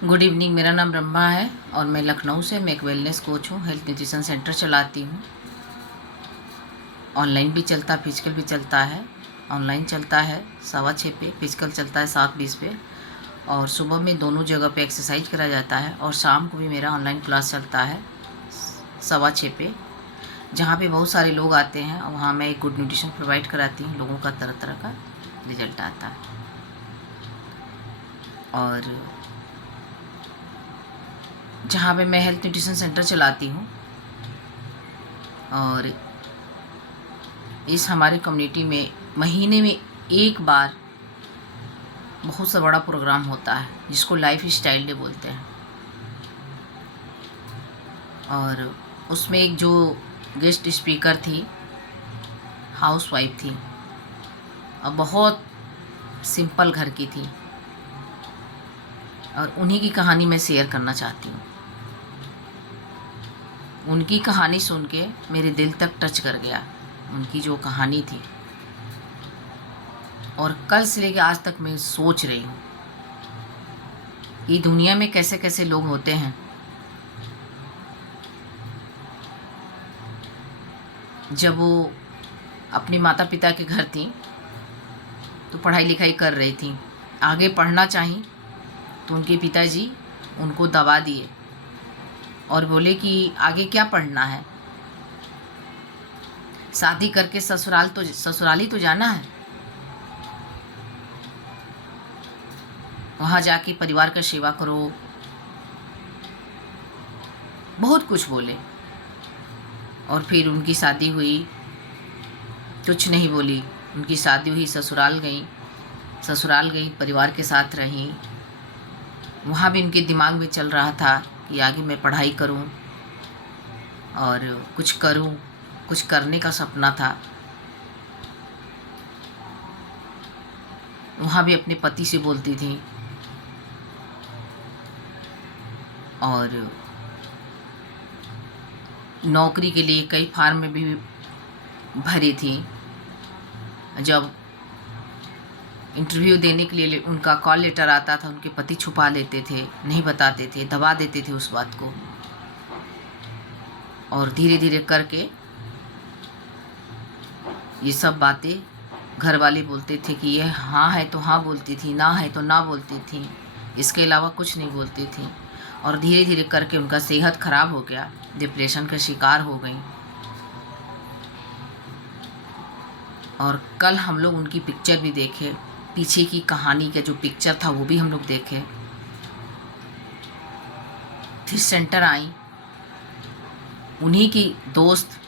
Good evening. मेरा नाम ब्रह्मा है और मैं लखनऊ से मैं एक वेलनेस कोच हूँ। हेल्थ न्यूट्रिशन सेंटर चलाती हूँ। ऑनलाइन भी चलता है, फिजिकल भी चलता है। ऑनलाइन चलता है 6:15 पे, फिजिकल चलता है 7:20 पे। और सुबह में दोनों जगह पे एक्सरसाइज करा जाता है और शाम को भी मेरा ऑनलाइन क्लास चलता है 6:15 पे, जहाँ पे बहुत सारे लोग आते हैं और वहाँ मैं एक गुड न्यूट्रिशन प्रोवाइड कराती हूँ। लोगों का तरह तरह का रिजल्ट आता है। और जहाँ पे मैं हेल्थ न्यूट्रिशन सेंटर चलाती हूँ और इस हमारे कम्युनिटी में महीने में एक बार बहुत सा बड़ा प्रोग्राम होता है जिसको लाइफ स्टाइल डे बोलते हैं। और उसमें एक जो गेस्ट स्पीकर थी, हाउस वाइफ थी और बहुत सिंपल घर की थी, और उन्हीं की कहानी मैं शेयर करना चाहती हूँ। उनकी कहानी सुन के मेरे दिल तक टच कर गया, उनकी जो कहानी थी। और कल से लेकर आज तक मैं सोच रही हूँ कि दुनिया में कैसे कैसे लोग होते हैं। जब वो अपने माता पिता के घर थी तो पढ़ाई लिखाई कर रही थी, आगे पढ़ना चाहिए तो उनके पिताजी उनको दबा दिए और बोले कि आगे क्या पढ़ना है, शादी करके ससुराल ही तो जाना है, वहाँ जाके परिवार का सेवा करो। बहुत कुछ बोले और फिर उनकी शादी हुई, कुछ नहीं बोली। उनकी शादी हुई, ससुराल गई, परिवार के साथ रहीं। वहाँ भी उनके दिमाग में चल रहा था कि आगे मैं पढ़ाई करूं और कुछ करूं, कुछ करने का सपना था। वहाँ भी अपने पति से बोलती थी और नौकरी के लिए कई फार्म में भी भरी थी। जब इंटरव्यू देने के लिए उनका कॉल लेटर आता था, उनके पति छुपा लेते थे, नहीं बताते थे, दबा देते थे उस बात को। और धीरे धीरे करके ये सब बातें घर वाले बोलते थे कि ये हाँ है तो हाँ बोलती थी, ना है तो ना बोलती थी, इसके अलावा कुछ नहीं बोलती थी। और धीरे धीरे करके उनका सेहत खराब हो गया, डिप्रेशन का शिकार हो गई। और कल हम लोग उनकी पिक्चर भी देखे, पीछे की कहानी का जो पिक्चर था वो भी हम लोग देखे। फिर सेंटर आई, उन्हीं की दोस्त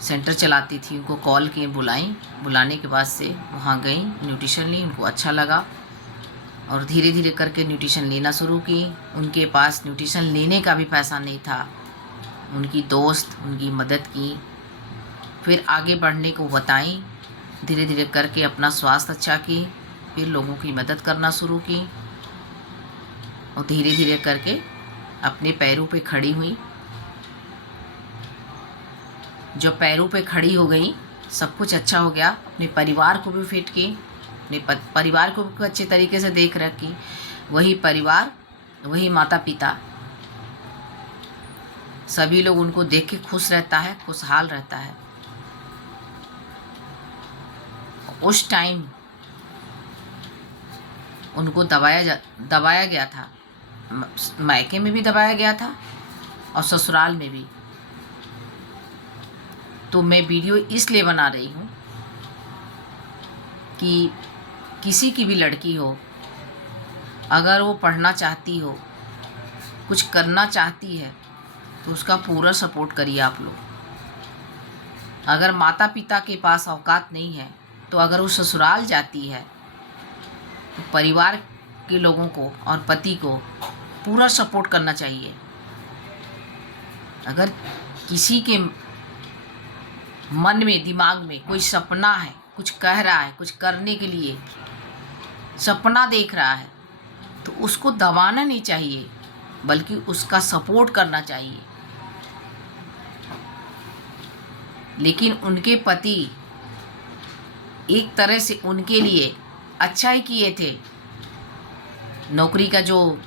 सेंटर चलाती थी, उनको कॉल किए, बुलाने के बाद से वहाँ गई, न्यूट्रिशन ली, उनको अच्छा लगा और धीरे धीरे करके न्यूट्रिशन लेना शुरू की। उनके पास न्यूट्रिशन लेने का भी पैसा नहीं था, उनकी दोस्त उनकी मदद की, फिर आगे बढ़ने को बताई। धीरे धीरे करके अपना स्वास्थ्य अच्छा की, फिर लोगों की मदद करना शुरू की और धीरे धीरे करके अपने पैरों पे खड़ी हुई। जब पैरों पे खड़ी हो गई, सब कुछ अच्छा हो गया, अपने परिवार को भी फिट की, अपने परिवार को भी अच्छे तरीके से देख रखी। वही परिवार, वही माता पिता, सभी लोग उनको देख के खुश रहता है, खुशहाल रहता है। उस टाइम उनको दबाया गया था, मायके में भी दबाया गया था और ससुराल में भी। तो मैं वीडियो इसलिए बना रही हूँ कि किसी की भी लड़की हो, अगर वो पढ़ना चाहती हो, कुछ करना चाहती है, तो उसका पूरा सपोर्ट करिए आप लोग। अगर माता पिता के पास औकात नहीं है तो अगर वो ससुराल जाती है तो परिवार के लोगों को और पति को पूरा सपोर्ट करना चाहिए। अगर किसी के मन में, दिमाग में कोई सपना है, कुछ कह रहा है, कुछ करने के लिए सपना देख रहा है, तो उसको दबाना नहीं चाहिए, बल्कि उसका सपोर्ट करना चाहिए। लेकिन उनके पति एक तरह से उनके लिए अच्छा ही किए थे, नौकरी का जो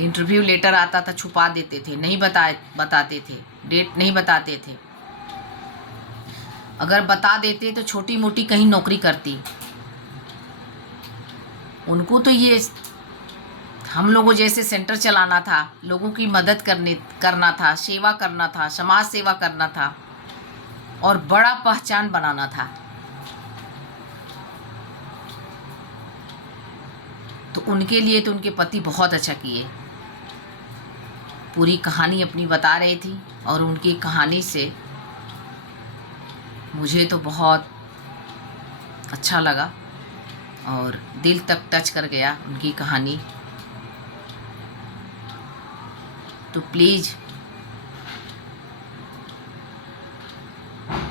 इंटरव्यू लेटर आता था छुपा देते थे, नहीं बताते थे, डेट नहीं बताते थे। अगर बता देते तो छोटी मोटी कहीं नौकरी करती। उनको तो ये हम लोगों जैसे सेंटर चलाना था, लोगों की मदद करना था, सेवा करना था, समाज सेवा करना था और बड़ा पहचान बनाना था। तो उनके लिए तो उनके पति बहुत अच्छा किए। पूरी कहानी अपनी बता रही थी और उनकी कहानी से मुझे तो बहुत अच्छा लगा और दिल तक टच कर गया उनकी कहानी। तो प्लीज़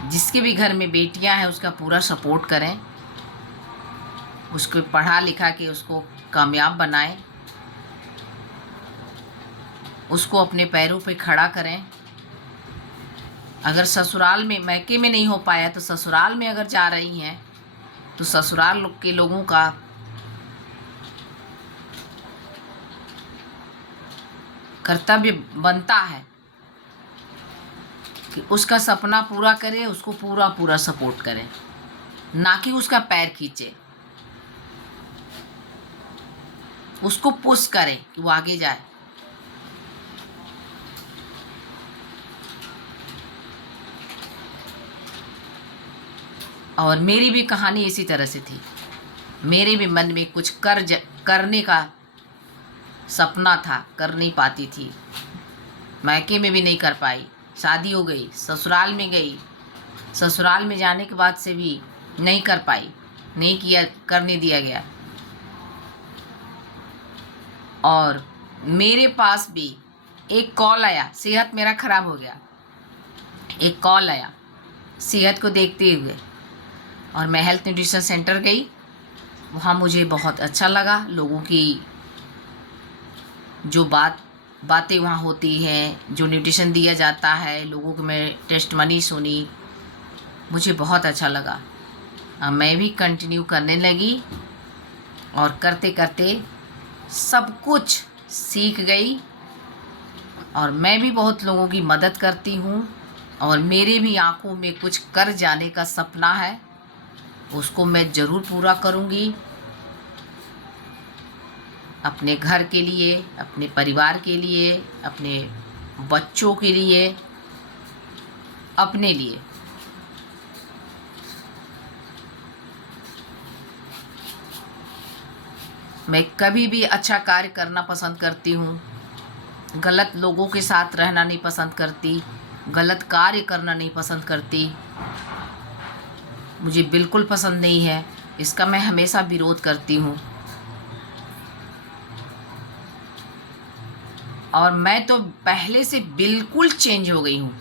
जिसके भी घर में बेटियां हैं उसका पूरा सपोर्ट करें, उसको पढ़ा लिखा के उसको कामयाब बनाएं, उसको अपने पैरों पे खड़ा करें। अगर ससुराल में मैके में नहीं हो पाया तो ससुराल में अगर जा रही हैं तो ससुराल के लोगों का कर्तव्य बनता है कि उसका सपना पूरा करे, उसको पूरा सपोर्ट करें, ना कि उसका पैर खींचे, उसको पुश करें कि वो आगे जाए। और मेरी भी कहानी इसी तरह से थी। मेरे भी मन में कुछ करने का सपना था, कर नहीं पाती थी। मैके में भी नहीं कर पाई, शादी हो गई, ससुराल में गई, ससुराल में जाने के बाद से भी नहीं कर पाई, नहीं किया, करने दिया गया। और मेरे पास भी एक कॉल आया, सेहत मेरा ख़राब हो गया, एक कॉल आया सेहत को देखते हुए और मैं हेल्थ न्यूट्रिशन सेंटर गई। वहाँ मुझे बहुत अच्छा लगा, लोगों की जो बातें वहाँ होती हैं, जो न्यूट्रिशन दिया जाता है, लोगों को मैं टेस्टमनी सुनी, मुझे बहुत अच्छा लगा। मैं भी कंटिन्यू करने लगी और करते करते सब कुछ सीख गई। और मैं भी बहुत लोगों की मदद करती हूँ और मेरे भी आँखों में कुछ कर जाने का सपना है, उसको मैं ज़रूर पूरा करूँगी। अपने घर के लिए, अपने परिवार के लिए, अपने बच्चों के लिए, अपने लिए। मैं कभी भी अच्छा कार्य करना पसंद करती हूँ, गलत लोगों के साथ रहना नहीं पसंद करती, गलत कार्य करना नहीं पसंद करती, मुझे बिल्कुल पसंद नहीं है। इसका मैं हमेशा विरोध करती हूँ। और मैं तो पहले से बिल्कुल चेंज हो गई हूँ।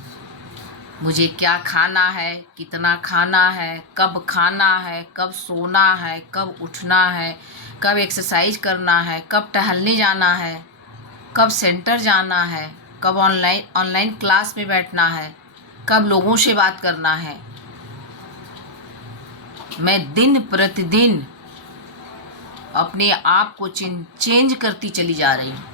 मुझे क्या खाना है, कितना खाना है, कब खाना है, कब सोना है, कब उठना है, कब एक्सरसाइज करना है, कब टहलने जाना है, कब सेंटर जाना है, कब ऑनलाइन क्लास में बैठना है, कब लोगों से बात करना है। मैं दिन प्रतिदिन अपने आप को चेंज करती चली जा रही हूँ।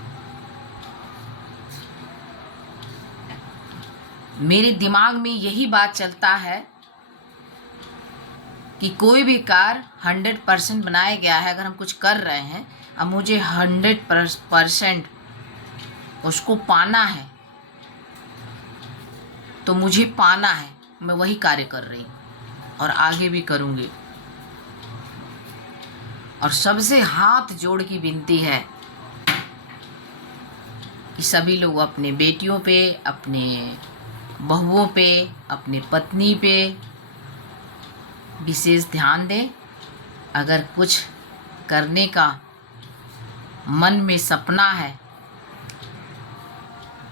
मेरे दिमाग में यही बात चलता है कि कोई भी कार्य 100% बनाया गया है। अगर हम कुछ कर रहे हैं, अब मुझे 100% उसको पाना है तो मुझे पाना है। मैं वही कार्य कर रही हूँ और आगे भी करूँगी। और सबसे हाथ जोड़ की विनती है कि सभी लोग अपने बेटियों पे, अपने बहुओं पे, अपने पत्नी पे विशेष ध्यान दें। अगर कुछ करने का मन में सपना है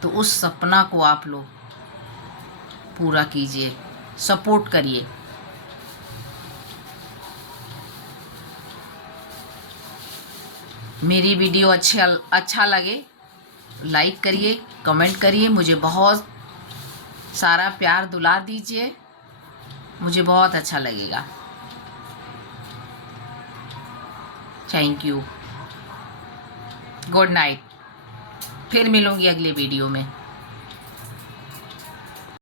तो उस सपना को आप लोग पूरा कीजिए, सपोर्ट करिए। मेरी वीडियो अच्छा लगे लाइक करिए, कमेंट करिए, मुझे बहुत सारा प्यार दुलार दीजिए, मुझे बहुत अच्छा लगेगा। Thank you. Good night. फिर मिलूँगी अगले वीडियो में।